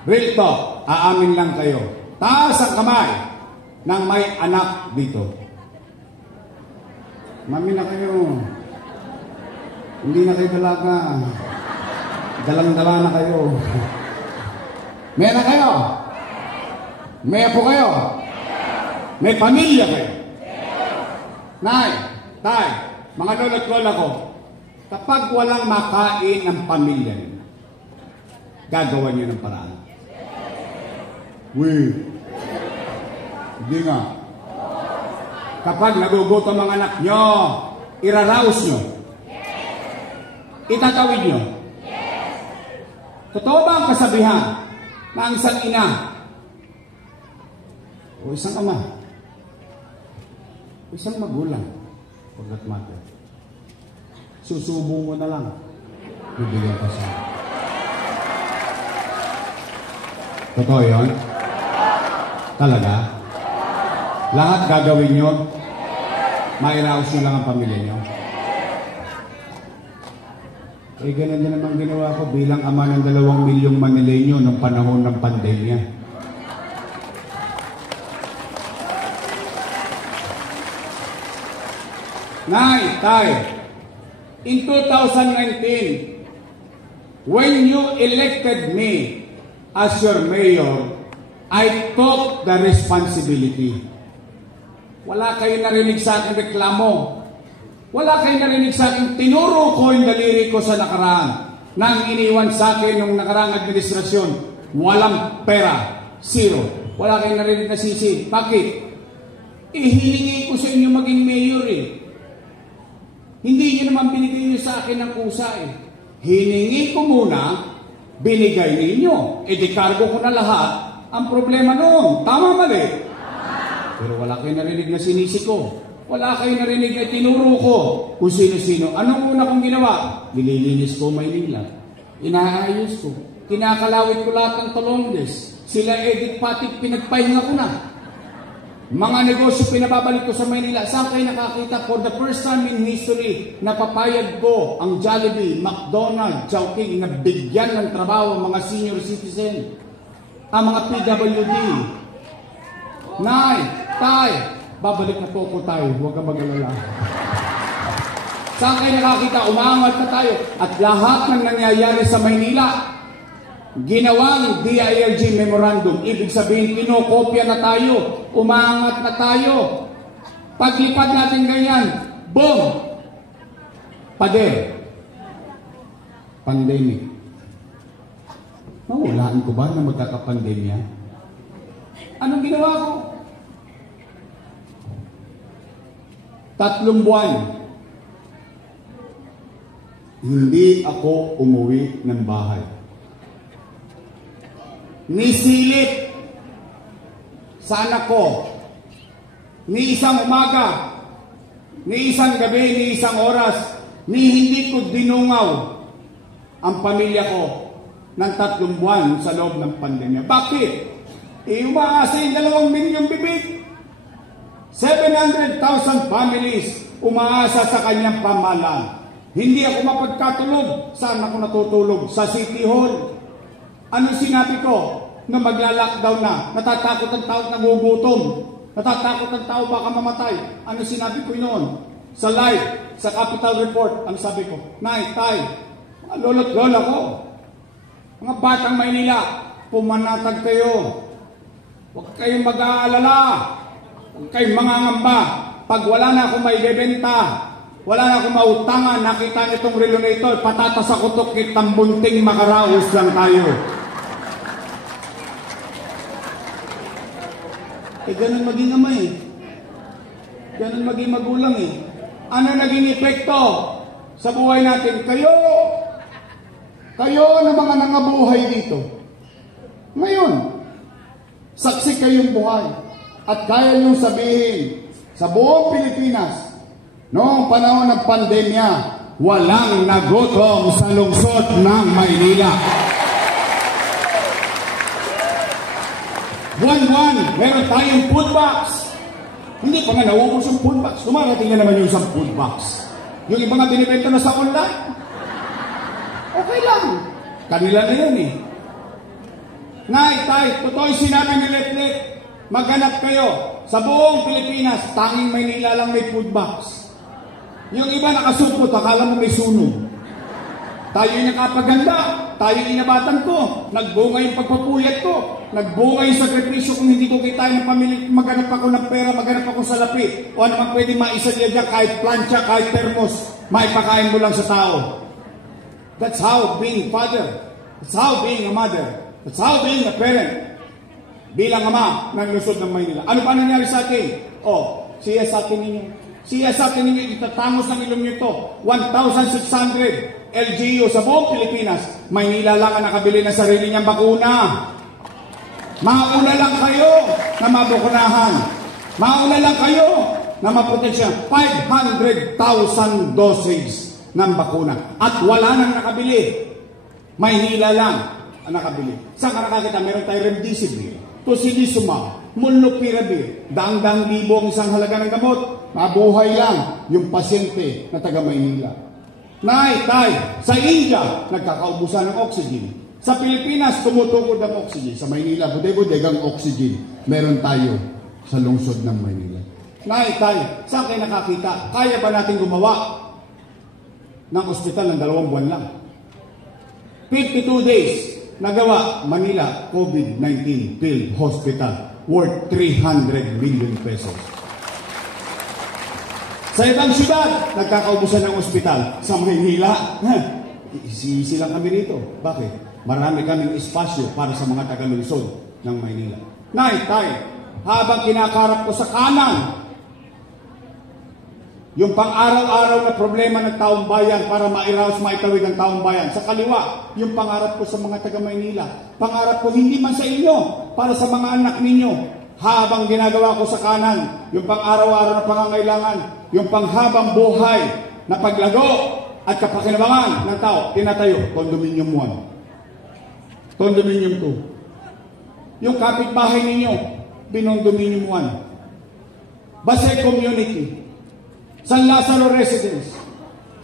Real talk, aamin lang kayo. Taas ang kamay ng may anak dito. Mami na kayo. Hindi na kayo dalaga. Dalang-dala na kayo. May anak kayo? May apo kayo? May pamilya kayo? Nay, Tay, mga lolo't lola ko, kapag walang makain ng pamilya niyo, gagawa niyo ng paraan. Hindi nga. Kapag nagugutom ang anak nyo, iraraos nyo. Itatawid nyo. Totoo ba ang kasabihan na ang isang ina o isang ama o isang magulang, for that matter, susubo mo na lang, bibigyan ka siya. Totoo yun? Talaga? Lahat gagawin nyo? Mairaos nyo lang ang pamilya nyo? Eh, ganun din naman ginawa ko bilang ama ng 2 milyong Manileño noong panahon ng pandemya. Nay, Tay, in 2019, when you elected me as your mayor, I took the responsibility. Wala kayo narinig sa akin reklamo. Wala kayo narinig sa akin, tinuro ko yung daliri ko sa nakaraan nang iniwan sa akin ng nakaraang administrasyon. Walang pera. Zero. Wala kayong narinig na sisi. Bakit? Hihingi ko sa inyo maging mayor eh. Hindi nyo naman binigay nyo sa akin ng kusa eh. Hiningi ko muna, binigay ninyo. Di kargo ko na lahat. Ang problema noon, tama mali? Pero wala kayong narinig na sinisi ko. Wala kayong narinig na tinuro ko kung sino-sino. Anong una kong ginawa? Nililinis ko Maynila. Inaayos ko. Kinakalawit ko lahat ng Talondes. Sila Edith Patik, pinagpahinga ko na. Mga negosyo pinababalik ko sa Maynila. Saan kayo nakakita? For the first time in history, napapayag ko ang Jollibee, McDonald's, Chowking na bigyan ng trabaho ang mga senior citizen. Ang mga PWD. Nay, tay, babalik na po ko tayo. Huwag kang mag-alala. Saan kayo nakakita? Umangat na tayo. At lahat ng nangyayari sa Maynila, ginawang DILG memorandum. Ibig sabihin, kinokopya na tayo. Umangat na tayo. Paglipad natin ganyan, boom! Pader. Pandemic. Mawalaan ko ba na magkakapandemya? Anong ginawa ko? 3 buwan. Hindi ako umuwi ng bahay. Nisilip sa anak ko, ni isang umaga, ni isang gabi, ni isang oras, ni hindi ko dinungaw ang pamilya ko ng 3 buwan sa loob ng pandemya. Bakit? Umaasa yung 2 milyong bibig. 700,000 families umaasa sa kanyang pamahalaan. Hindi ako mapagkatulog. Saan ako natutulog? Sa City Hall. Anong sinabi ko? Na magla-lockdown na. Natatakot ang tao na nagugutom. Natatakot ang tao baka mamatay. Anong sinabi ko noon? Sa live, sa Capital Report, ang sabi ko, Nay, Tay, mga lolo't lola ko, mga batang Maynila, pumanatag kayo. Huwag kayong mag-aalala. Huwag kayong mangangamba. Pag wala na akong maibebenta, wala na akong mautangan, nakita nitong relo na ito, patatas sa kutok, kitang bunting makaraos lang tayo. Ganun maging ama eh. Ganun maging magulang eh. Ano naging epekto sa buhay natin? Kayo na mga nangabuhay dito. Ngayon, saksi kayong buhay. At kaya niyong sabihin sa buong Pilipinas, noong panahon ng pandemya, walang nagutom sa lungsod ng Maynila. Buwan-buwan, meron tayong food box. Hindi pa nga nauubos yung food box. Dumarating na naman yung isang food box. Yung iba nga binibenta na sa online. Okay lang. Kanila na yun eh. Nay, tay, totoo yung sinabi ni Letlet. Maghanap kayo. Sa buong Pilipinas, tanging Maynila lang may food box. Yung iba nakasupot, akala mo may sunog. Tayo yung nakapaganda. Tayo yung inabatan ko. Nagbunga yung pagpapuyat ko. Nagbunga yung sakripisyo kung hindi ko kita ng pamilya. Maghanap ako ng pera, maghanap ako sa lapi. O ano man pwede maisadya dyan, kahit plancha, kahit termos. Maipakain mo lang sa tao. That's how being father. That's how being a mother. That's how being a parent. Bilang ama ng lungsod ng Maynila. Ano pa nangyari sa atin? Siya sa atin ninyo. Siya sa atin ninyo, itatangos ng ilong nyo ito. 1,600 LGU sa buong Pilipinas. Maynila lang ang nakabili ng sarili niyang bakuna. Mauna lang kayo na mabukunahan. Mauna lang kayo na maproteksyon. 500,000 doses ng bakuna. At wala nang nakabili. Maynila lang ang nakabili. Saan ka nakakita? Meron tayo remdesivir, tocilizumab, molnupiravir, daang-daang libo ang isang halaga ng gamot. Mabuhay lang yung pasyente na taga Maynila. Nay, tay, sa India, nagkakaubusan ng oxygen. Sa Pilipinas, tumutukod ang oxygen. Sa Maynila, buday-budegang oxygen. Meron tayo sa lungsod ng Maynila. Nay, tay, saan kayo nakakita? Kaya ba natin gumawa ng ospital ng 2 buwan lang? 52 days, nagawa, Manila COVID-19 Field Hospital worth 300 million pesos. Sa ibang syudad, nagkakaubusan ng ospital. Sa Maynila, sisi lang kami rito. Bakit? marami kaming espasyo para sa mga taga-lungsod ng Maynila. Nay, tay, habang kinakarap ko sa kanan, yung pang-araw-araw na problema ng taong bayan para maitawid ang taong bayan. Sa kaliwa, yung pangarap ko sa mga taga-Maynila. Pangarap ko hindi man sa inyo, para sa mga anak ninyo. Habang ginagawa ko sa kanan, yung pang-araw-araw na pangangailangan, yung panghabang buhay na paglago at kapakinabangan ng tao, tinatayo, Condominium 1. Condominium 2. Yung kapitbahay ninyo, Binondominium 1. Basay Community, San Lazaro Residence,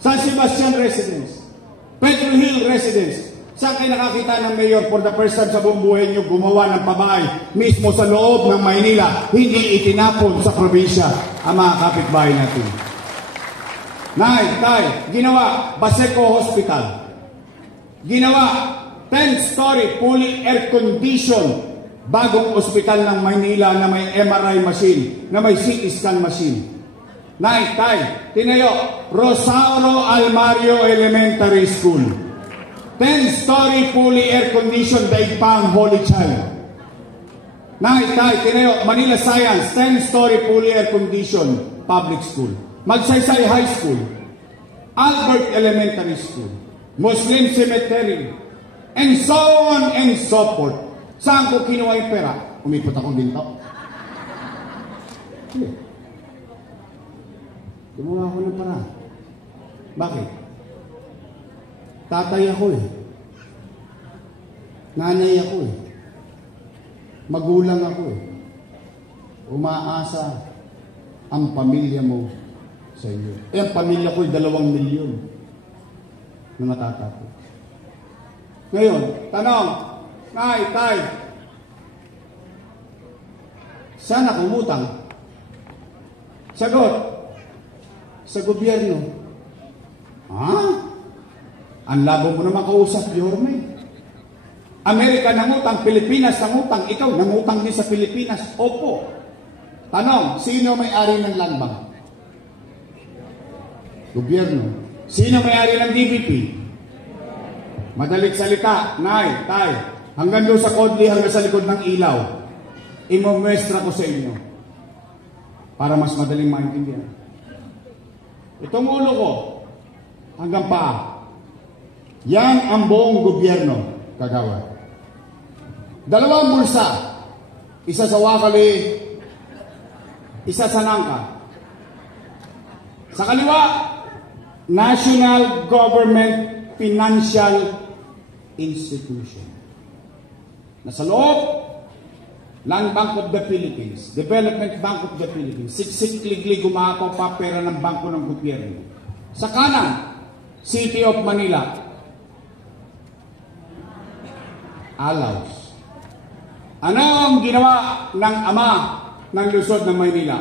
San Sebastian Residence, Pedro Hill Residence. Saan kayo nakakita ng mayor for the first time sa buong buhay niyo gumawa ng pabahay mismo sa loob ng Maynila, hindi itinapon sa probinsya ang mga kapitbahay natin? Nay, tay, ginawa Baseco Hospital. Ginawa 10-story fully air-conditioned bagong ospital ng Maynila na may MRI machine, na may CT scan machine. Nay, tay, tinayo, Rosauro Almario Elementary School. 10-story fully air-conditioned Daigpang Holy Child. Nay, tay, tinayo, Manila Science, 10-story fully air-conditioned public school. Magsaysay High School. Albert Elementary School. Muslim Cemetery. And so on and so forth. Saan ko kinuha yung pera? Umipot akong ginto. Hindi. Gumawa ako ng paraan. Bakit? Tatay ako eh. Nanay ako eh. Magulang ako eh. Umaasa ang pamilya mo sa iyo. Eh, ang pamilya ko ay 2 milyon na matatapos. Ngayon, tanong, nay, tay, saan ako umutang? Sagot, sa gobyerno. Ha? Ang labo mo naman kausap, Yorme. Amerika nangutang, Pilipinas nangutang, ikaw nangutang din sa Pilipinas. Opo. Tanong, sino may-ari ng land bank? Gobyerno. Sino may-ari ng DBP? Madalit salita, nay, tay, hanggang doon sa kodli, hanggang sa likod ng ilaw, imomwestra ko sa inyo para mas madaling maintindihan. Itong ulo ko, hanggang paa, yan ang buong gobyerno, kagawad. 2 bulsa, isa sa Wakali, isa sa Nangka. Sa kaliwa, National Government Financial Institution. Nasa loob, Land Bank of the Philippines, Development Bank of the Philippines, siksik-liglig umakaw pa pera ng bangko ng gobyerno. Sa kanan, City of Manila, Alaus. Ano ang ginawa ng ama ng lungsod ng Maynila?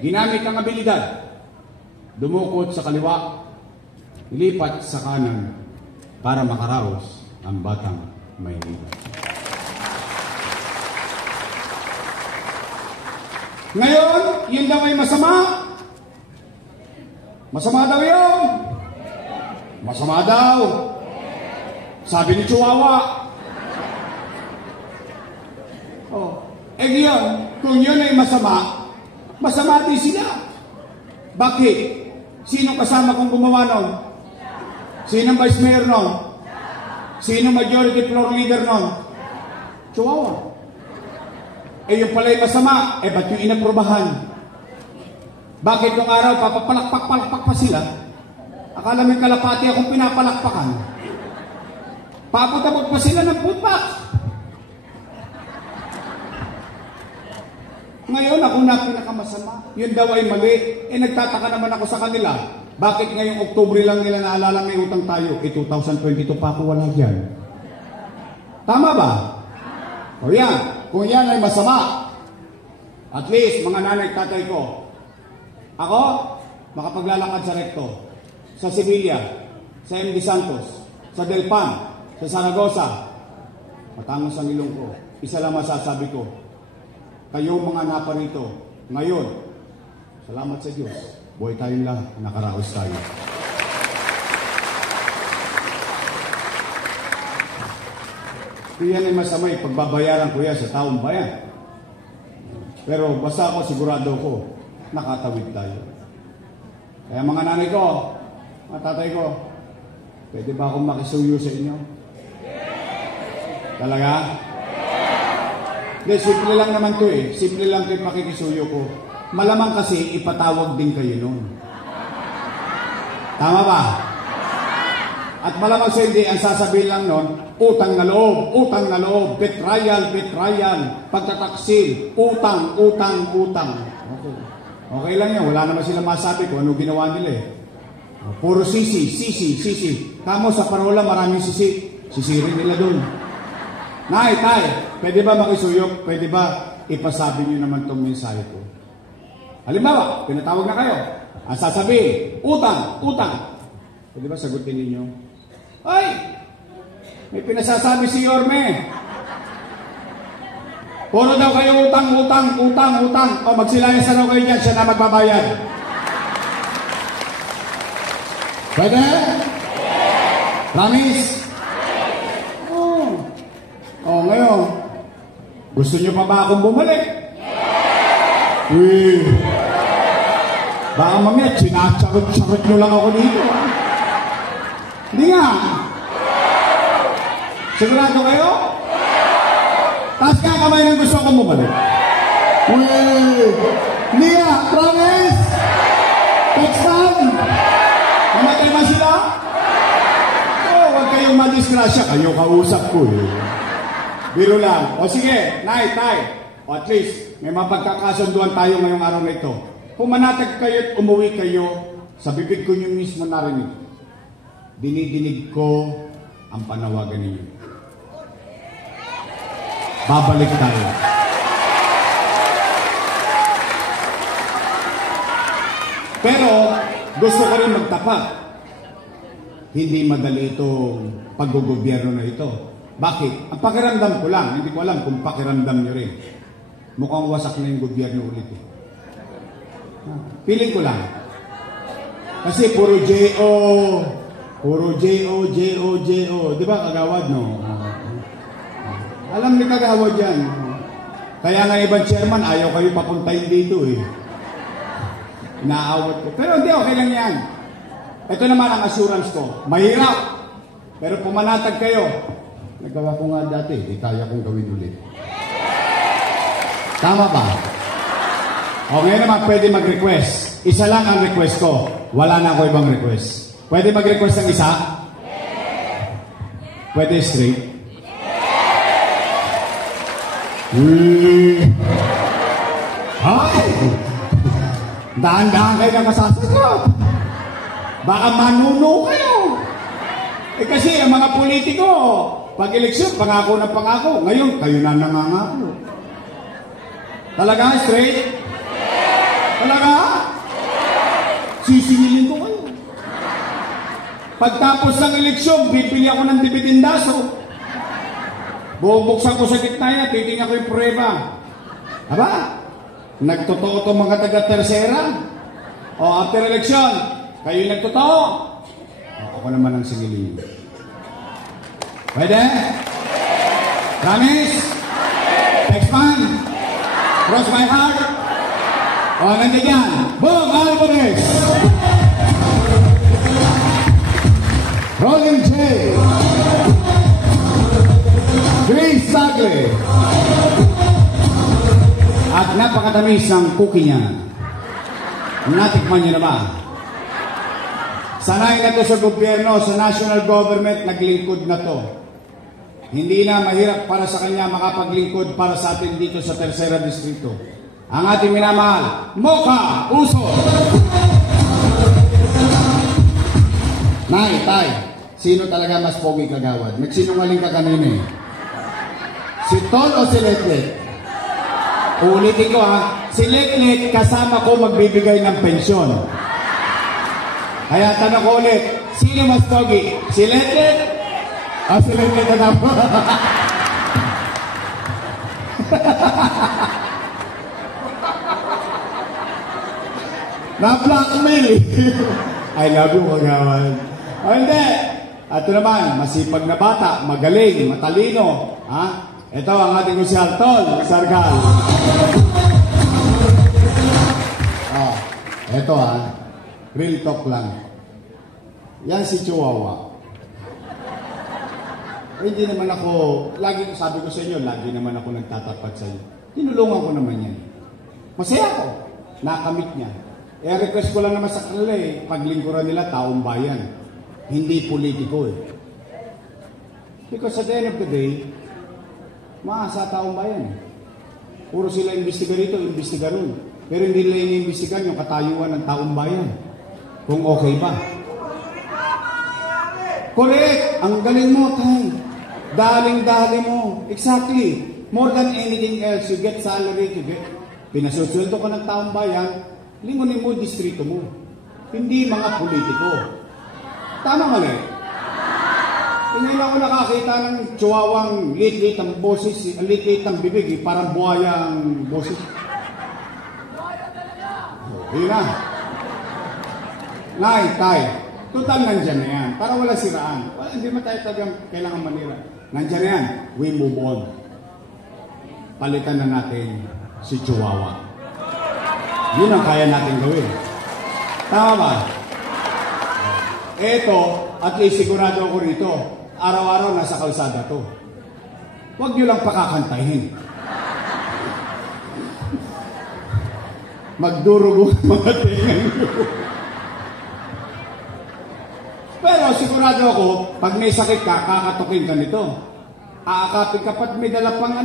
Ginamit ang abilidad, dumukot sa kaliwa, ilipat sa kanan para makaraos ang batang Maynila. Ngayon, yun daw ay masama. Masama daw yun. Masama daw. Sabi ni Chihuahua. Oh, eh yun, kung yun ay masama, masama din sila. Bakit? Sino kasama kong gumawa nun? Sino vice mayor nun? Sino majority floor leader nun? Chihuahua. Eh yung pala'y masama, eh ba't yung inaprobahan? Bakit yung araw, papapalakpak pa sila? Akala may kalapati akong pinapalakpakan. Paputabog pa sila ng footbox. Ngayon, ako na pinakamasama. Yun daw ay mali. Eh nagtataka naman ako sa kanila. Bakit ngayong Oktubre lang nila naalala may utang tayo? Eh 2022 pa ako wala dyan. Tama ba? O yan. Kung yan ay masama, at least, mga nanay at tatay ko, ako, makapaglalakad sa Recto, sa Sevilla, sa MD Santos, sa Delpan, sa Saragossa, matangos ang ilong ko. Isa lang masasabi ko, kayong mga naparito, ngayon, salamat sa Diyos, buhay tayong lahat, nakaraos tayo. Yan ay masama, pagbabayaran ko yan sa taong bayan. Pero basta ako, sigurado ko, nakatawid tayo. Kaya mga nanay ko, mga tatay ko, pwede ba akong makisuyo sa inyo? Talaga? Hindi, simple lang naman to eh. Simple lang kayo makikisuyo ko. Malamang kasi ipatawag din kayo noon. Tama ba? At malamang sa hindi, ang sasabihin lang noon, utang na loob, betrayal, pagtataksil, utang. Okay. Okay lang yan, wala naman sila masabi kung ano ginawa nila eh. Puro sisi. Kamo sa parola, maraming sisi. Sisirin nila doon. Nay, tay, pwede ba makisuyok? Pwede ba ipasabi niyo naman itong mensahe ko? Halimbawa, pinatawag na kayo. Ang sasabihin, utang. Pwede ba sagutin ninyo? Ay! May pinasasabi si Yorme. Puro daw kayo utang. O magsilayas na daw kayo dyan, siya na magbabayad. Pwede? Promise? Oh, ngayon. Gusto nyo pa ba akong bumalik? Uy. Baka mamaya, sinacharot nyo lang ako dito. Hindi nga. Sigurado kayo? Taas nga kamay ng gusto akong bumalik. Uy. Hindi nga. Promise? Text time. Mamatay ba sila? Oh, huwag kayong madisgrasya. Kayo kausap ko eh. Biro lang. O sige, nay, tay. O at least, may mapagkakasunduan tayo ngayong araw na ito. Pumanatag kayo at umuwi kayo, sa bibig ko nyo mismo narinig. Dinidinig ko ang panawagan ninyo. Babalik tayo. Pero, gusto ko rin magtapat. Hindi madali itong paggogobyerno na ito. Bakit? Ang pakiramdam ko lang, hindi ko alam kung pakiramdam nyo rin. Mukhang wasak na yung gobyerno ulit eh. Piling ko lang. Kasi puro J.O. Di ba kagawad, no? Alam ni kagawad yan. Kaya nga ibang chairman, ayaw kayo papuntahin dito eh. Inaawat ko. Pero hindi, okay lang yan. Ito naman ang assurance ko. Mahirap. Pero pumanatag kayo. Nagawa ko nga dati, di kaya kong gawin ulit. Tama ba? O ngayon naman pwede mag-request. Isa lang ang request ko. Wala na ako ibang request. Pwede mag-request ng isa? Pwede straight? Ay! Dahan-dahan kayo na masasagot. Baka manuno kayo. Eh kasi ang mga politiko, pag eleksyon, pangako na pangako. Ngayon, kayo na nangangako. Talaga, straight? Talaga? Sisingilin ko kayo. Pagtapos ng eleksyon, bibili ako ng dibidendaso. Bubuksan ko sa gitna yan, titingnan ko yung prueba. Aba? Nagtotoo itong mga taga-tersera? O after election, kayo nagtotoo? Ako naman ang singilin. Pwede? Promise? Text man? Cross my heart? O nandiyan yan. Boom! Alvarez! Rolling J. Grace Tagle. At napakatamis ang cookie niya. Natikman niyo na ba? Sanay na to sa gobyerno, sa national government, naglingkod na to. Hindi na mahirap para sa kanya makapaglingkod para sa atin dito sa Tercera Distrito. Ang ating minamahal, Mocha Uso! Nay, tay, sino talaga mas pogi kagawad? Nagsinungaling ka kanina eh. Si Tol o si Letlet? Ulitin ko ha, si Letlet kasama ko magbibigay ng pensyon. Kaya tanong ko ulit, sino mas pogi? Si Letlet? O si Letlet na naman? Na-blackmail eh. I love you, kagawad. O hindi, At ito naman, masipag na bata, magaling, matalino. Ha? Ito ang ating si Artol Sargal. Oh, ito real talk lang. Yan si Chihuahua. Hindi naman ako, lagi sabi ko sa inyo, lagi naman ako nagtatapat sa inyo. Tinulungan ko naman yan. Masaya ako. Nakamit niya. Request ko lang naman sa kanila paglingkuran nila taong bayan. Hindi politiko Because at the end of the day, maasa taong bayan Puro sila imbestiga rito, imbestiga ron. Pero hindi nila iniimbestigan yung katayuan ng taong bayan. Kung okay ba. Correct! Ang galing mo, Tay. Daling-dali mo. Exactly. More than anything else, you get salary, you get... Pinasusulto ko ng taong bayan, lingunin mo distrito mo. Hindi mga politiko. Tama mali. Hindi lang ako nakakita ng chihuahuang lit-lit ang boses, lit-lit ang bibig, parang buhaya ang boses. Yun na. Nay, Tay, total nandyan na yan. Para wala siraan. Hindi mo tayo talagang kailangan manira. Nandyan na yan. We move on. Palitan na natin si Chihuahua. Yun ang kaya natin gawin. Tama ba? Eto, at least sigurado ako rito. Araw-araw nasa kalsada to. Huwag nyo lang pakakantahin. Magdurugo mga tingan nyo. Pero sigurado ako, pag may sakit ka, kakatukin ka nito. Aakapin ka pat may dala pang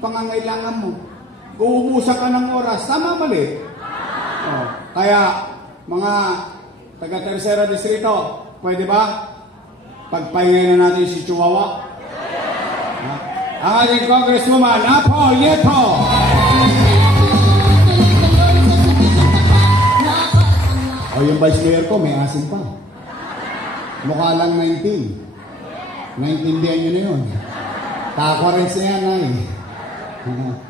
pangangailangan mo. Uubusan ka ng oras. Tama mali? Kaya, mga taga-Tercera Distrito, pwede ba? Pagpahingay na natin si Chihuahua. Ang ating Congresswoman, Apo Nieto. O yung Vice Mayor ko, may asin pa. Mukha lang 19. Naintindihan nyo na yun. Kakorens na yan, ay.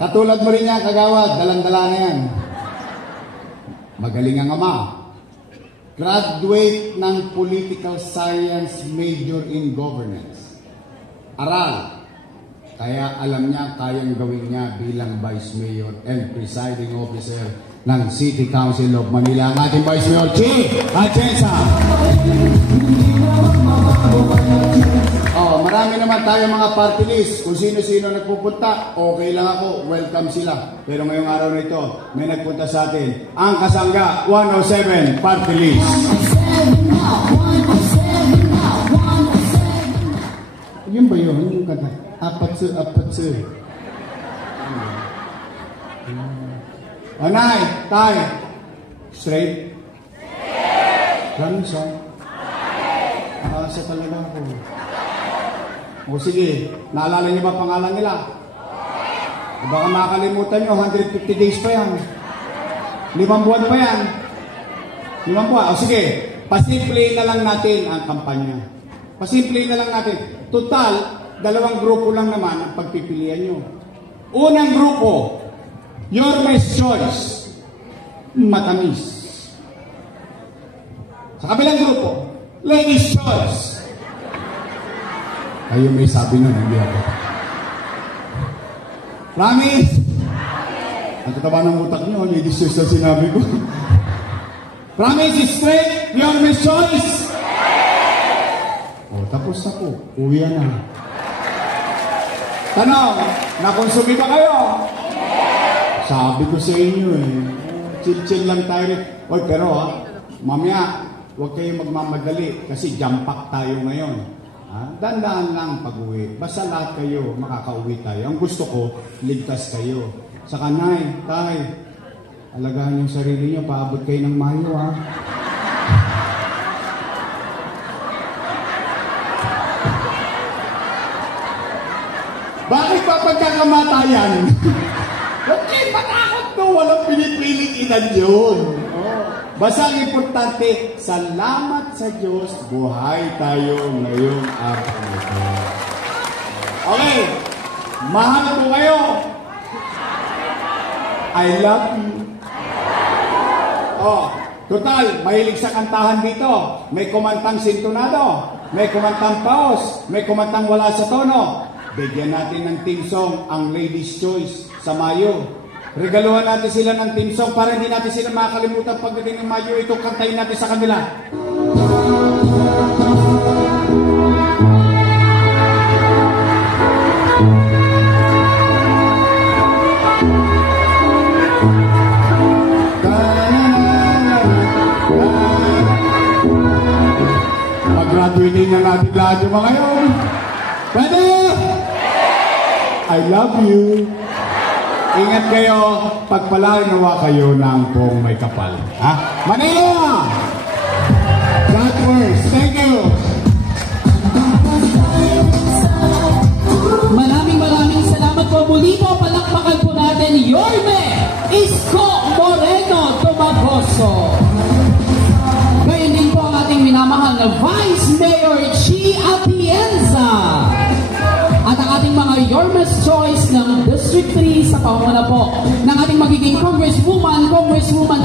Katulad mo rin yan, kagawad. Dalang-dala na yan. Magaling ang ama. Graduate ng Political Science major in Governance. Aral. Kaya alam niya, kayang gawin niya bilang Vice Mayor and Presiding Officer ng City Council of Manila. Ang ating Vice Mayor, Chief Atienza. Marami naman tayo mga party list. Kung sino-sino nagpupunta, okay lang ako. Welcome sila. Pero ngayong araw na ito, may nagpunta sa atin. Ang Kasangga 107 Party List. Yun ba yun? Yung kanta? Apatsu. Anay, Tay. Straight? Running song? Asa talaga ako. O sige, naalala niyo ba pangalan nila? Baka makakalimutan nyo, 150 days pa yan. 5 buwan pa yan. 5 buwan. O sige, pasimple na lang natin ang kampanya. Pasimple na lang natin. Total, 2 grupo lang naman ang pagpipilian nyo. Unang grupo, your best choice, matamis. Sa kabilang grupo, ladies' choice. Kayo may sabi nun, hindi ako. Promise? Ang kataba ng utak nyo, ladies' choice na sinabi ko. Promise is straight, your best choice. O, tapos na po. Uwi na. Tanong, nakonsumi ba kayo? Sabi ko sa inyo chill-chill lang tayo rin. Oy, pero mamaya, huwag kayong magmamadali kasi jump pack tayo ngayon. Dandaan lang pag-uwi. Basta lahat kayo, makaka-uwi tayo. Ang gusto ko, ligtas kayo. Saka, Nay, Tay, alagaan yung sarili nyo, paabot kayo ng Mayo, Bakit pa pagkakamatayan? Huwag kayo matakot no, walang pinipiling inan yun. Basta ang importante, salamat sa Diyos, buhay tayo ngayong araw nito. Okay, mahal ko kayo. I love you. Total, mahilig sa kantahan dito. May kumantang sintonado. may kumantang paos, may kumantang wala sa tono. Bigyan natin ng team song ang Ladies' Choice sa Mayo. Regaluhan natin sila ng team song para hindi natin sila makakalimutan pagdating ng Mayo. Ito kantayin natin sa kanila. Pag-graduating na natin lahat yung mga yun. Pwede! I love you. Ingat kayo. Pagpalain nawa kayo ng pong may kapal. Ha? Manila! God first. Thank you. Maraming salamat po. Muli po, palakpakan po natin Yorme Isko Moreno Tumagoso. Ngayon din po ang ating minamahal na Vice Mayor Chi Atienza. At ang ating mga Yorme's Choice ng District 3 sa pamumuno po ng ating magiging Congresswoman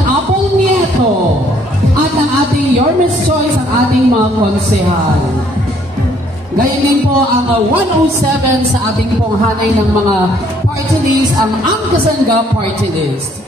Apple Nieto. At ang ating Yorme's Choice ang ating mga konsehal. Gayon din po ang 107 sa ating pong hanay ng mga party list, ang Angkasanga Party List.